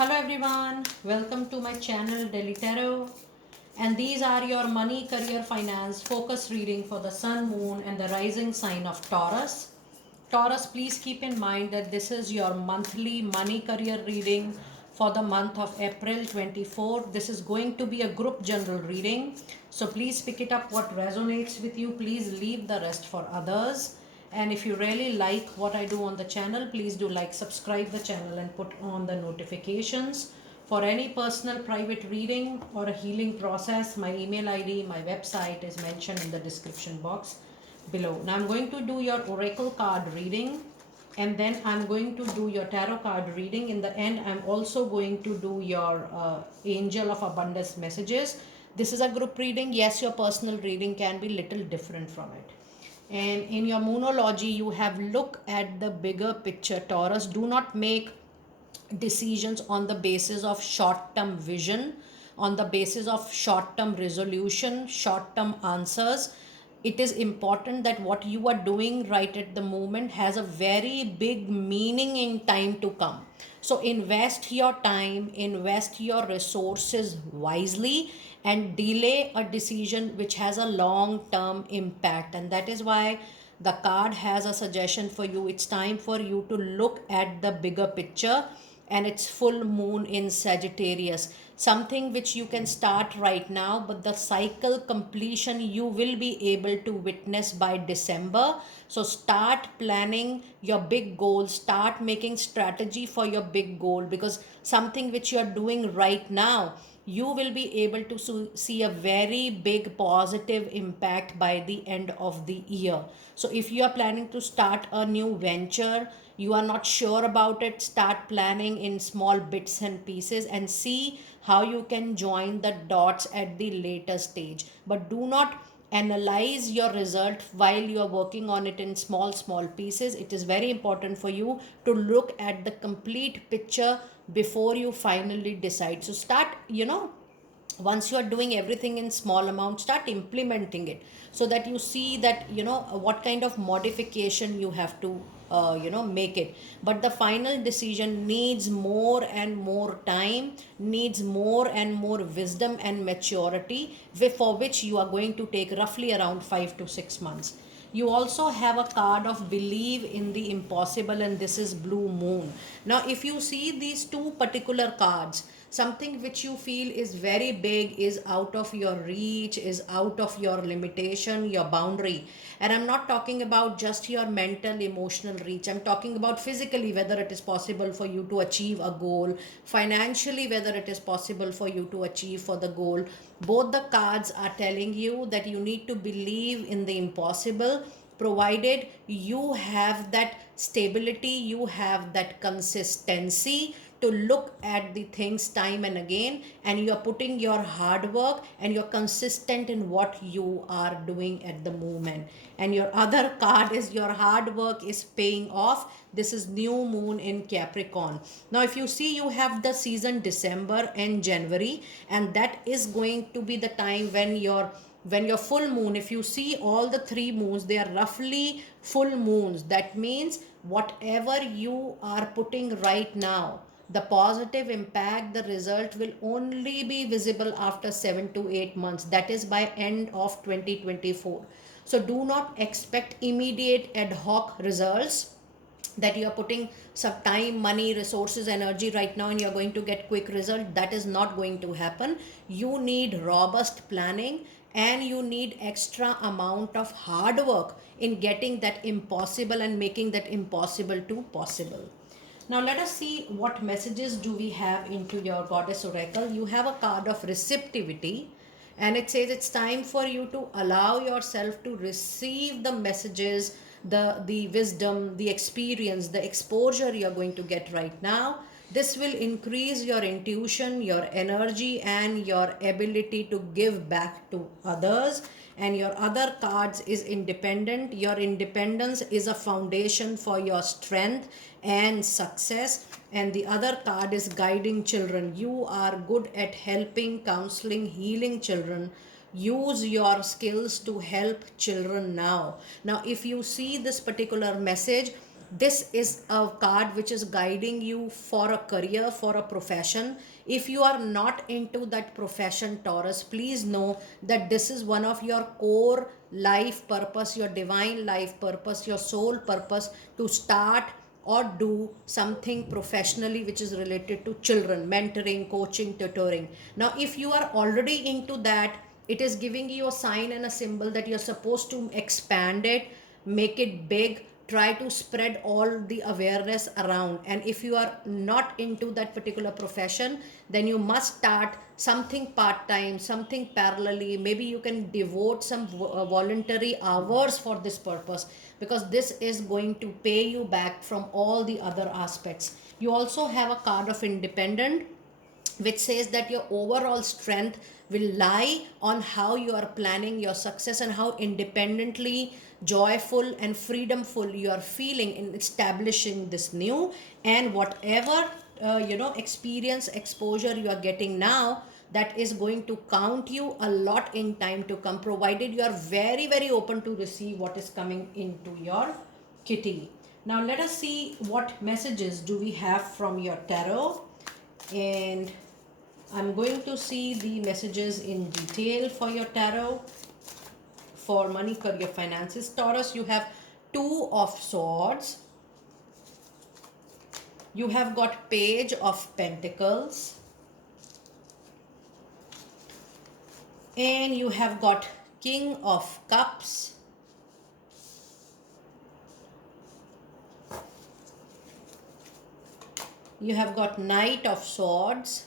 Hello everyone, welcome to my channel Daily Tarot, and these are your money, career, finance focus reading for the sun, moon and the rising sign of Taurus. Taurus, please keep in mind that this is your monthly money career reading for the month of April 24. This is going to be a group general reading, so please pick it up what resonates with you. Please leave the rest for others. And if you really like what I do on the channel, please do like, subscribe the channel and put on the notifications. For any personal private reading or a healing process, my email ID, my website is mentioned in the description box below. Now I'm going to do your oracle card reading, and then I'm going to do your tarot card reading. In the end, I'm also going to do your angel of abundance messages. This is a group reading. Yes, your personal reading can be little different from it. And in your moonology, you have look at the bigger picture, Taurus. Do not make decisions on the basis of short term vision, on the basis of short term resolution, short term answers. It is important that what you are doing right at the moment has a very big meaning in time to come. So invest your time, invest your resources wisely, and delay a decision which has a long term impact. And that is why the card has a suggestion for you. It's time for you to look at the bigger picture, and it's full moon in Sagittarius. Something which you can start right now, but the cycle completion you will be able to witness by December. So start planning your big goals, start making strategy for your big goal, because something which you are doing right now, you will be able to see a very big positive impact by the end of the year. So if you are planning to start a new venture, you are not sure about it, start planning in small bits and pieces and see how you can join the dots at the later stage. But do not analyze your result while you are working on it in small pieces. It is very important for you to look at the complete picture before you finally decide. So start, once you are doing everything in small amount, start implementing it, so that you see that what kind of modification you have to make it. But the final decision needs more and more time, needs more and more wisdom and maturity, for which you are going to take roughly around 5 to 6 months. You also have a card of believe in the impossible, and this is blue moon. Now if you see these two particular cards, something which you feel is very big, is out of your reach, is out of your limitation, your boundary. And I'm not talking about just your mental emotional reach, I'm talking about physically, whether it is possible for you to achieve a goal, financially whether it is possible for you to achieve for the goal. Both the cards are telling you that you need to believe in the impossible, provided you have that stability, you have that consistency to look at the things time and again, and you are putting your hard work and you're consistent in what you are doing at the moment. And your other card is your hard work is paying off. This is new moon in Capricorn. Now if you see, you have the season December and January, and that is going to be the time when your full moon, if you see all the three moons, they are roughly full moons. That means whatever you are putting right now, the positive impact, the result will only be visible after 7 to 8 months, that is by end of 2024. So do not expect immediate ad hoc results, that you are putting some time, money, resources, energy right now and you are going to get quick result. That is not going to happen. You need robust planning, and you need extra amount of hard work in getting that impossible and making that impossible to possible. Now let us see what messages do we have into your goddess oracle. You have a card of receptivity, and it says it's time for you to allow yourself to receive the messages, the wisdom, the experience, the exposure you're going to get right now. This will increase your intuition, your energy, and your ability to give back to others. And your other cards is independent. Your independence is a foundation for your strength and success. And the other card is guiding children. You are good at helping, counseling, healing children. Use your skills to help children now. Now if you see this particular message, This is a card which is guiding you for a career, for a profession. If you are not into that profession, Taurus, please know that this is one of your core life purpose, your divine life purpose, your soul purpose, to start or do something professionally which is related to children, mentoring, coaching, tutoring. Now if you are already into that, it is giving you a sign and a symbol that you're supposed to expand it, make it big, try to spread all the awareness around. And if you are not into that particular profession, then you must start something part time, something parallelly. Maybe you can devote some voluntary hours for this purpose, because this is going to pay you back from all the other aspects. You also have a card of independent, which says that your overall strength will lie on how you are planning your success and how independently joyful and freedomful you are feeling in establishing this new. And whatever experience, exposure you are getting now, that is going to count you a lot in time to come, provided you are very very open to receive what is coming into your kitty. Now let us see what messages do we have from your tarot. And I'm going to see the messages in detail for your tarot for money, career, finances. Taurus, you have Two of Swords. You have got Page of Pentacles. And you have got King of Cups. You have got Knight of Swords.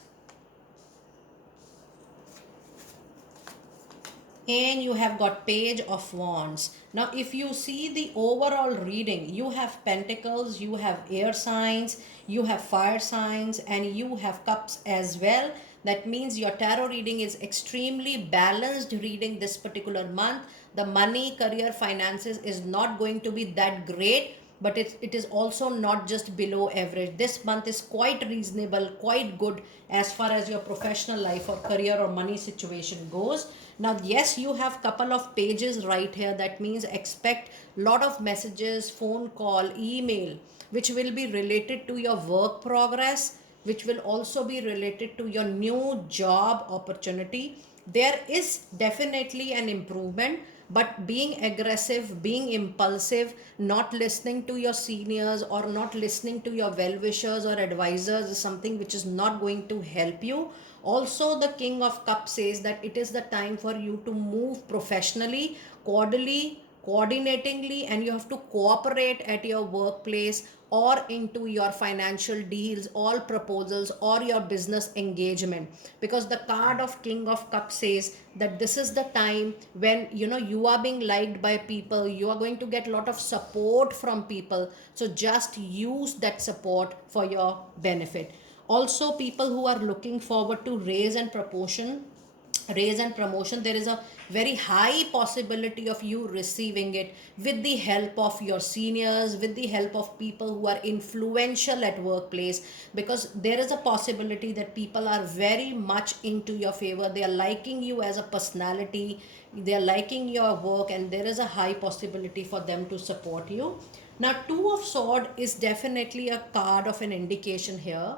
And you have got Page of Wands. Now if you see the overall reading, you have Pentacles, you have air signs, you have fire signs, and you have cups as well. That means your tarot reading is extremely balanced reading this particular month. The money, career, finances is not going to be that great, but it is also not just below average. This month is quite reasonable, quite good as far as your professional life or career or money situation goes. Now yes, you have couple of pages right here. That means expect lot of messages, phone call, email, which will be related to your work progress, which will also be related to your new job opportunity. There is definitely an improvement, but being aggressive, being impulsive, not listening to your seniors or not listening to your well-wishers or advisors is something which is not going to help you. Also, the King of Cups says that it is the time for you to move professionally, coordinatingly, and you have to cooperate at your workplace or into your financial deals, all proposals, or your business engagement. Because the card of King of Cups says that this is the time when you are being liked by people, you are going to get a lot of support from people. So just use that support for your benefit. Also, people who are looking forward to raise and promotion, there is a very high possibility of you receiving it with the help of your seniors, with the help of people who are influential at workplace, because there is a possibility that people are very much into your favor. They are liking you as a personality, they are liking your work, and there is a high possibility for them to support you. Now Two of Sword is definitely a card of an indication here,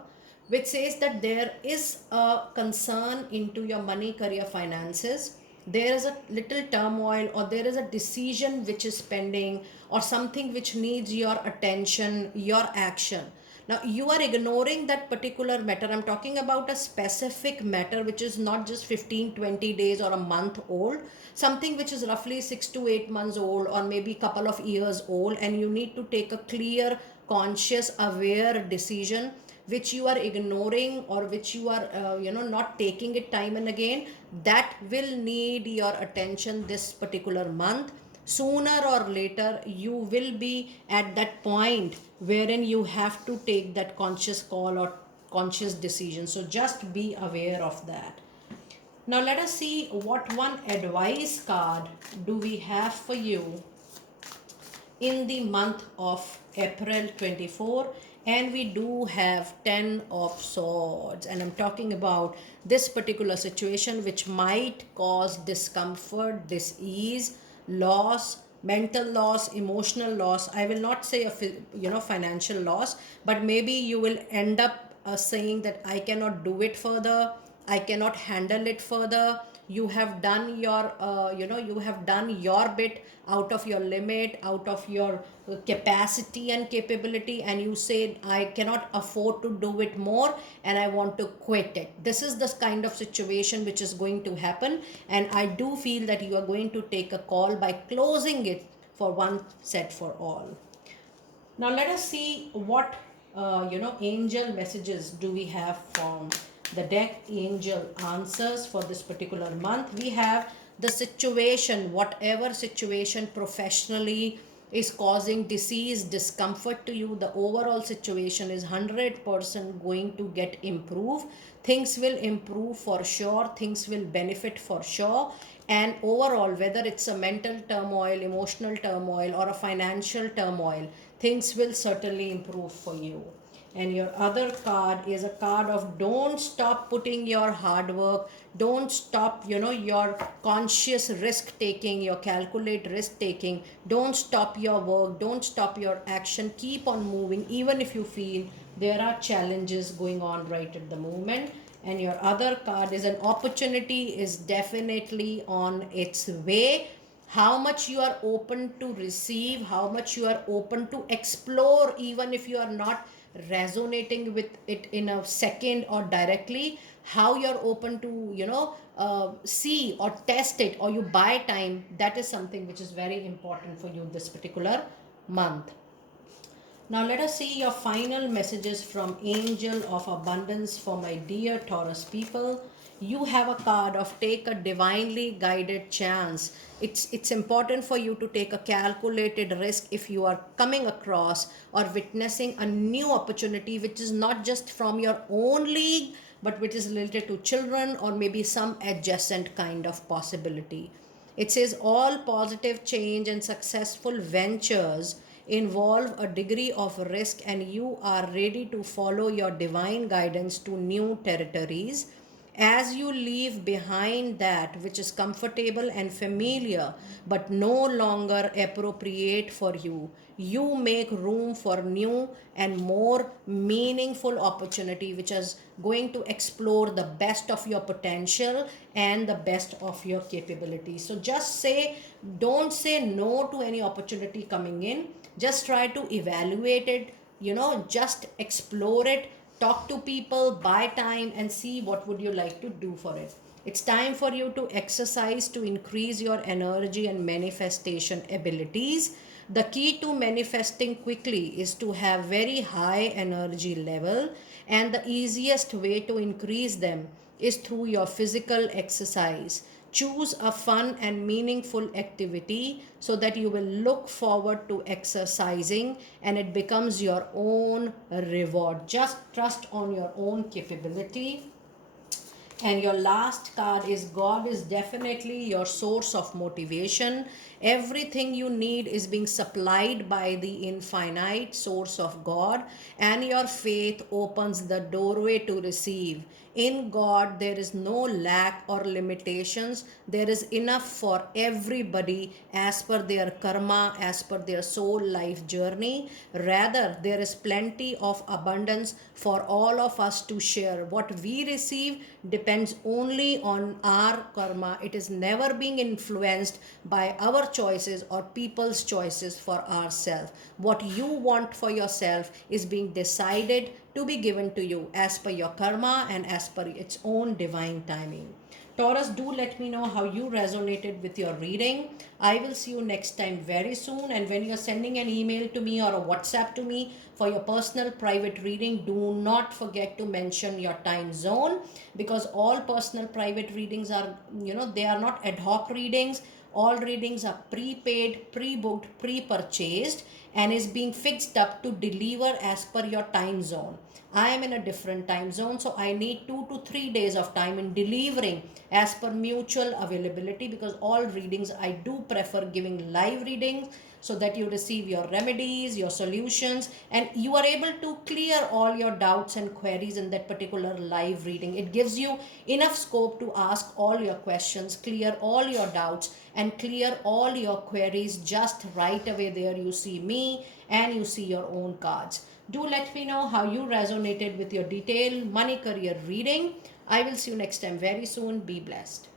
which says that there is a concern into your money, career, finances. There is a little turmoil, or there is a decision which is pending, or something which needs your attention, your action. Now you are ignoring that particular matter. I'm talking about a specific matter which is not just 15, 20 days or a month old, something which is roughly 6 to 8 months old, or maybe couple of years old, and you need to take a clear, conscious, aware decision which you are ignoring, or which you are not taking it time and again. That will need your attention this particular month. Sooner or later you will be at that point wherein you have to take that conscious call or conscious decision. So just be aware of that. Now let us see what one advice card do we have for you in the month of April 24. And we do have 10 of Swords, and I'm talking about this particular situation which might cause discomfort, dis-ease, loss, mental loss, emotional loss. I will not say financial loss, but maybe you will end up saying that I cannot do it further, I cannot handle it further. You have done your you have done your bit out of your limit, out of your capacity and capability, and you say I cannot afford to do it more and I want to quit it. This is the kind of situation which is going to happen, and I do feel that you are going to take a call by closing it for one set for all. Now let us see what angel messages do we have from the deck. Angel answers for this particular month. We have the situation, whatever situation professionally is causing disease, discomfort to you, the overall situation is 100% going to get improved. Things will improve for sure, things will benefit for sure, and overall, whether it's a mental turmoil, emotional turmoil, or a financial turmoil, things will certainly improve for you. And your other card is a card of don't stop putting your hard work, don't stop your conscious risk taking, your calculate risk taking, don't stop your work, don't stop your action, keep on moving even if you feel there are challenges going on right at the moment. And your other card is an opportunity is definitely on its way. How much you are open to receive, how much you are open to explore, even if you are not resonating with it in a second or directly, how you're open to see or test it, or you buy time. That is something which is very important for you this particular month. Now let us see your final messages from Angel of Abundance for my dear Taurus people. You have a card of take a divinely guided chance. It's important for you to take a calculated risk if you are coming across or witnessing a new opportunity which is not just from your own league, but which is related to children or maybe some adjacent kind of possibility. It says all positive change and successful ventures involve a degree of risk, and you are ready to follow your divine guidance to new territories. As you leave behind that which is comfortable and familiar but no longer appropriate for you, you make room for new and more meaningful opportunity which is going to explore the best of your potential and the best of your capability. So just say, don't say no to any opportunity coming in, just try to evaluate it, just explore it, talk to people, buy time, and see what would you like to do for it. It's time for you to exercise to increase your energy and manifestation abilities. The key to manifesting quickly is to have very high energy level, and the easiest way to increase them is through your physical exercise. Choose a fun and meaningful activity so that you will look forward to exercising and it becomes your own reward. Just trust on your own capability. And your last card is God is definitely your source of motivation. Everything you need is being supplied by the infinite source of God, and your faith opens the doorway to receive. In God, there is no lack or limitations. There is enough for everybody as per their karma, as per their soul life journey. Rather, there is plenty of abundance for all of us to share. What we receive depends only on our karma. It is never being influenced by our choices or people's choices for ourselves. What you want for yourself is being decided to be given to you as per your karma and as per its own divine timing. Taurus, do let me know how you resonated with your reading. I will see you next time very soon. And when you're sending an email to me or a WhatsApp to me for your personal private reading, do not forget to mention your time zone, because all personal private readings are, they are not ad hoc readings. All readings are prepaid, pre-booked, pre-purchased, and is being fixed up to deliver as per your time zone. I am in a different time zone, so I need 2 to 3 days of time in delivering as per mutual availability, because all readings I do prefer giving live readings so that you receive your remedies, your solutions, and you are able to clear all your doubts and queries in that particular live reading. It gives you enough scope to ask all your questions, clear all your doubts, and clear all your queries just right away. There you see me and you see your own cards. Do let me know how you resonated with your detailed money career reading. I will see you next time very soon. Be blessed.